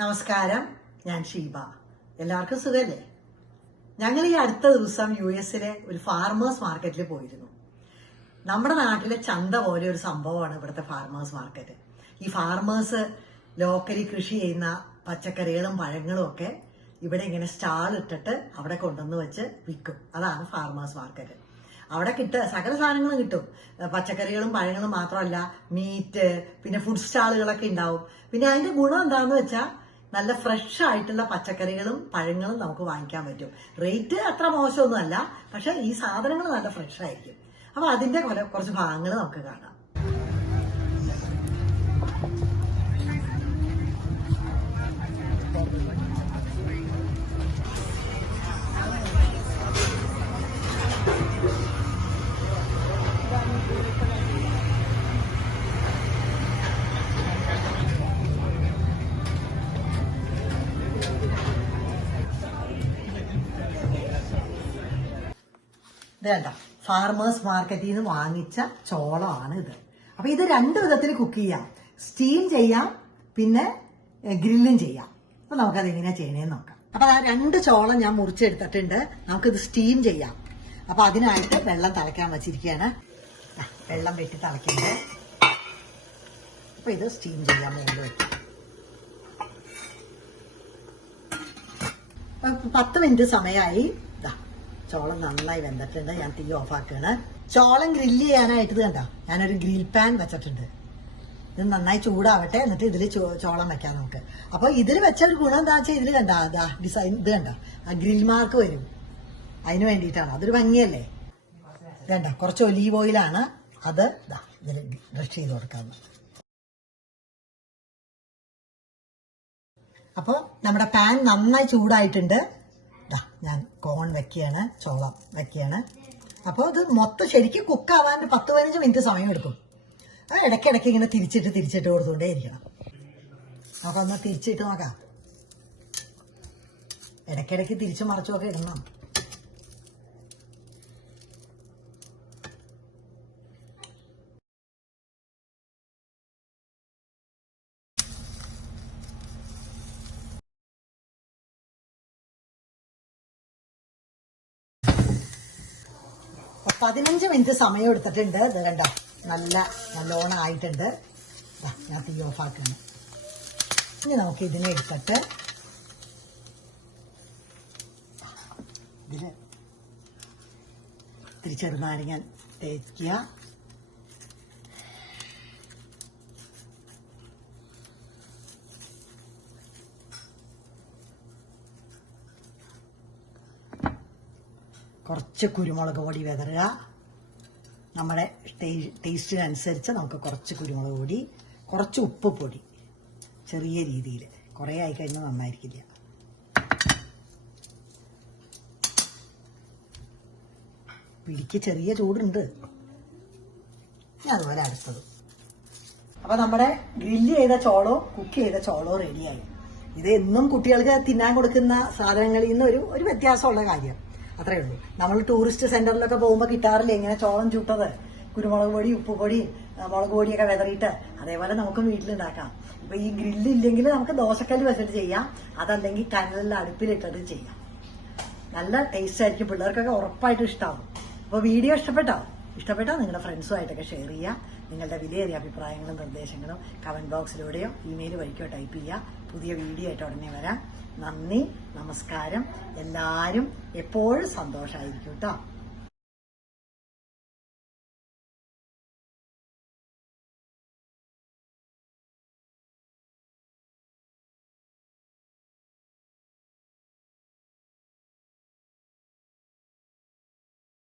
നമസ്കാരം. ഞാൻ ഷീബ. എല്ലാവർക്കും സുഖല്ലേ? ഞങ്ങൾ ഈ അടുത്ത ദിവസം യു എസിലെ ഒരു ഫാർമേഴ്സ് മാർക്കറ്റിൽ പോയിരുന്നു. നമ്മുടെ നാട്ടിലെ ചന്ത പോലെ ഒരു സംഭവമാണ് ഇവിടുത്തെ ഫാർമേഴ്സ് മാർക്കറ്റ് ഈ ഫാർമേഴ്സ് ലോക്കലി കൃഷി ചെയ്യുന്ന പച്ചക്കറികളും പഴങ്ങളും ഒക്കെ ഇവിടെ ഇങ്ങനെ സ്റ്റാൾ ഇട്ടിട്ട് അവിടെ കൊണ്ടുവന്ന് വെച്ച് വിൽക്കും. അതാണ് ഫാർമേഴ്സ് മാർക്കറ്റ് അവിടെ കിട്ടുക സകല സാധനങ്ങളും കിട്ടും. പച്ചക്കറികളും പഴങ്ങളും മാത്രമല്ല മീറ്റ് പിന്നെ ഫുഡ് സ്റ്റാളുകളൊക്കെ ഉണ്ടാവും. പിന്നെ അതിന്റെ ഗുണം എന്താണെന്ന് വെച്ചാൽ നല്ല ഫ്രഷ് ആയിട്ടുള്ള പച്ചക്കറികളും പഴങ്ങളും നമുക്ക് വാങ്ങിക്കാൻ പറ്റും. റേറ്റ് അത്ര മോശമൊന്നുമല്ല പക്ഷെ ഈ സാധനങ്ങൾ നല്ല ഫ്രഷ് ആയിരിക്കും. അപ്പൊ അതിന്റെ കുറച്ച് ഭാഗങ്ങൾ നമുക്ക് കാണാം. ഇത് കണ്ട ഫാർമേഴ്സ് മാർക്കറ്റിൽ നിന്ന് വാങ്ങിച്ച ചോളമാണ് ഇത്. അപ്പൊ ഇത് രണ്ട് വിധത്തിൽ കുക്ക് ചെയ്യാം. സ്റ്റീം ചെയ്യാം പിന്നെ ഗ്രില്ലും ചെയ്യാം. അപ്പൊ നമുക്കത് എങ്ങനെയാ ചെയ്യണേന്ന് നോക്കാം. അപ്പൊ ആ രണ്ട് ചോളം ഞാൻ മുറിച്ചെടുത്തിട്ടുണ്ട്. നമുക്കിത് സ്റ്റീം ചെയ്യാം. അപ്പൊ അതിനായിട്ട് വെള്ളം തിളയ്ക്കാൻ വെച്ചിരിക്കുകയാണ്. വെള്ളം വെട്ടി തിളയ്ക്കുന്നത് അപ്പൊ ഇത് സ്റ്റീം ചെയ്യാൻ മുകളിൽ വെക്കാം പത്ത് മിനിറ്റ് സമയമായി. ദാ. ചോളം നന്നായി വെന്തിട്ടുണ്ട്. ഞാൻ തീ ഓഫ് ആക്കുകയാണ് ചോളം ഗ്രില്ല് ചെയ്യാനായിട്ട് കണ്ടോ? ഞാനൊരു ഗ്രിൽ പാൻ വെച്ചിട്ടുണ്ട്. ഇത് നന്നായി ചൂടാവട്ടെ എന്നിട്ട് ഇതിൽ ചോളം വെക്കാം നമുക്ക്. അപ്പൊ ഇതിൽ വെച്ച ഒരു ഗുണം എന്താ വെച്ചാൽ ഇതിൽ കണ്ട? അതാ ഡിസൈൻ ഇത് കണ്ട? ആ ഗ്രിൽ മാർക്ക് വരും. അതിന് വേണ്ടിയിട്ടാണ്. അതൊരു ഭംഗിയല്ലേ? വേണ്ട കുറച്ച് ഒലീവ് ഓയിലാണ് അത് ഇതാ ഇതിൽ ഡ്രഷ് ചെയ്ത് കൊടുക്കാവുന്നത് അപ്പോൾ നമ്മുടെ പാൻ നന്നായി ചൂടായിട്ടുണ്ട്. ഞാൻ കോൺ വെക്കുകയാണ് ചോളം വെക്കുകയാണ്. അപ്പോൾ ഇത് മൊത്തം ശരിക്കും കുക്കാവാൻ പത്ത് പതിനഞ്ച് മിനിറ്റ് സമയം എടുക്കും. അത് ഇടയ്ക്കിടയ്ക്ക് ഇങ്ങനെ തിരിച്ചിട്ട് തിരിച്ചിട്ട് കൊടുത്തുകൊണ്ടേ ഇരിക്കണം. നമുക്കൊന്ന് തിരിച്ചിട്ട് നോക്കാം. ഇടയ്ക്കിടയ്ക്ക് തിരിച്ചു മറിച്ചുമൊക്കെ ഇടണം. പതിനഞ്ച് മിനിറ്റ് സമയം എടുത്തിട്ടുണ്ട്. ഇത് കണ്ട? നല്ല നല്ലോണം ആയിട്ടുണ്ട്. ഞാൻ തീ ഓഫ് ആക്കുകയാണ് ഇനി നമുക്ക് ഇതിനെ എടുത്തിട്ട് ഇതിന് ഇത്തിരി ചെറുനാരങ്ങ തേക്കുക കുറച്ച് കുരുമുളക് പൊടി വിതറുക. നമ്മുടെ ടേസ്റ്റിനനുസരിച്ച് നമുക്ക് കുറച്ച് കുരുമുളക് പൊടി കുറച്ച് ഉപ്പ് പൊടി ചെറിയ രീതിയിൽ. കുറേ ആയി കഴിഞ്ഞാൽ നന്നായിരിക്കില്ല. പിടിക്ക് ചെറിയ ചൂടുണ്ട്. ഇനി അതുപോലെ അടുത്തത്. അപ്പൊ നമ്മുടെ ഗ്രില്ല് ചെയ്ത ചോളോ കുക്ക് ചെയ്ത ചോളോ റെഡിയായി. ഇത് എന്നും കുട്ടികൾക്ക് തിന്നാൻ കൊടുക്കുന്ന സാധനങ്ങളിൽ നിന്ന് ഒരു ഒരു വ്യത്യാസമുള്ള കാര്യം. അത്രേ ഉള്ളൂ. നമ്മൾ ടൂറിസ്റ്റ് സെന്ററിലൊക്കെ പോകുമ്പോൾ കിട്ടാറില്ല ഇങ്ങനെ ചോളം ചുട്ടത്? കുരുമുളക് പൊടി ഉപ്പ് പൊടി ആ, മുളക് പൊടിയൊക്കെ വിതറിയിട്ട് അതേപോലെ നമുക്ക് വീട്ടിലുണ്ടാക്കാം. ഇപ്പൊ ഈ ഗ്രില്ലില്ലെങ്കിൽ നമുക്ക് ദോശക്കല്ല് വെച്ചിട്ട് ചെയ്യാം. അതല്ലെങ്കിൽ കനലിൽ അടുപ്പിലിട്ടത് ചെയ്യാം. നല്ല ടേസ്റ്റ് ആയിരിക്കും. പിള്ളേർക്കൊക്കെ ഉറപ്പായിട്ടും ഇഷ്ടമാവും അപ്പോൾ വീഡിയോ ഇഷ്ടപ്പെട്ടോ? ഇഷ്ടപ്പെട്ടാൽ നിങ്ങളുടെ ഫ്രണ്ട്സുമായിട്ടൊക്കെ ഷെയർ ചെയ്യുക നിങ്ങളുടെ വിലയേറിയ അഭിപ്രായങ്ങളും നിർദ്ദേശങ്ങളും കമന്റ് ബോക്സിലൂടെയോ ഇമെയിൽ വഴിക്കോ ടൈപ്പ് ചെയ്യുക പുതിയ വീഡിയോ ആയിട്ട് ഉടനെ വരാം. നന്ദി നമസ്കാരം. എല്ലാവരും എപ്പോഴും സന്തോഷമായിരിക്കും കേട്ടോ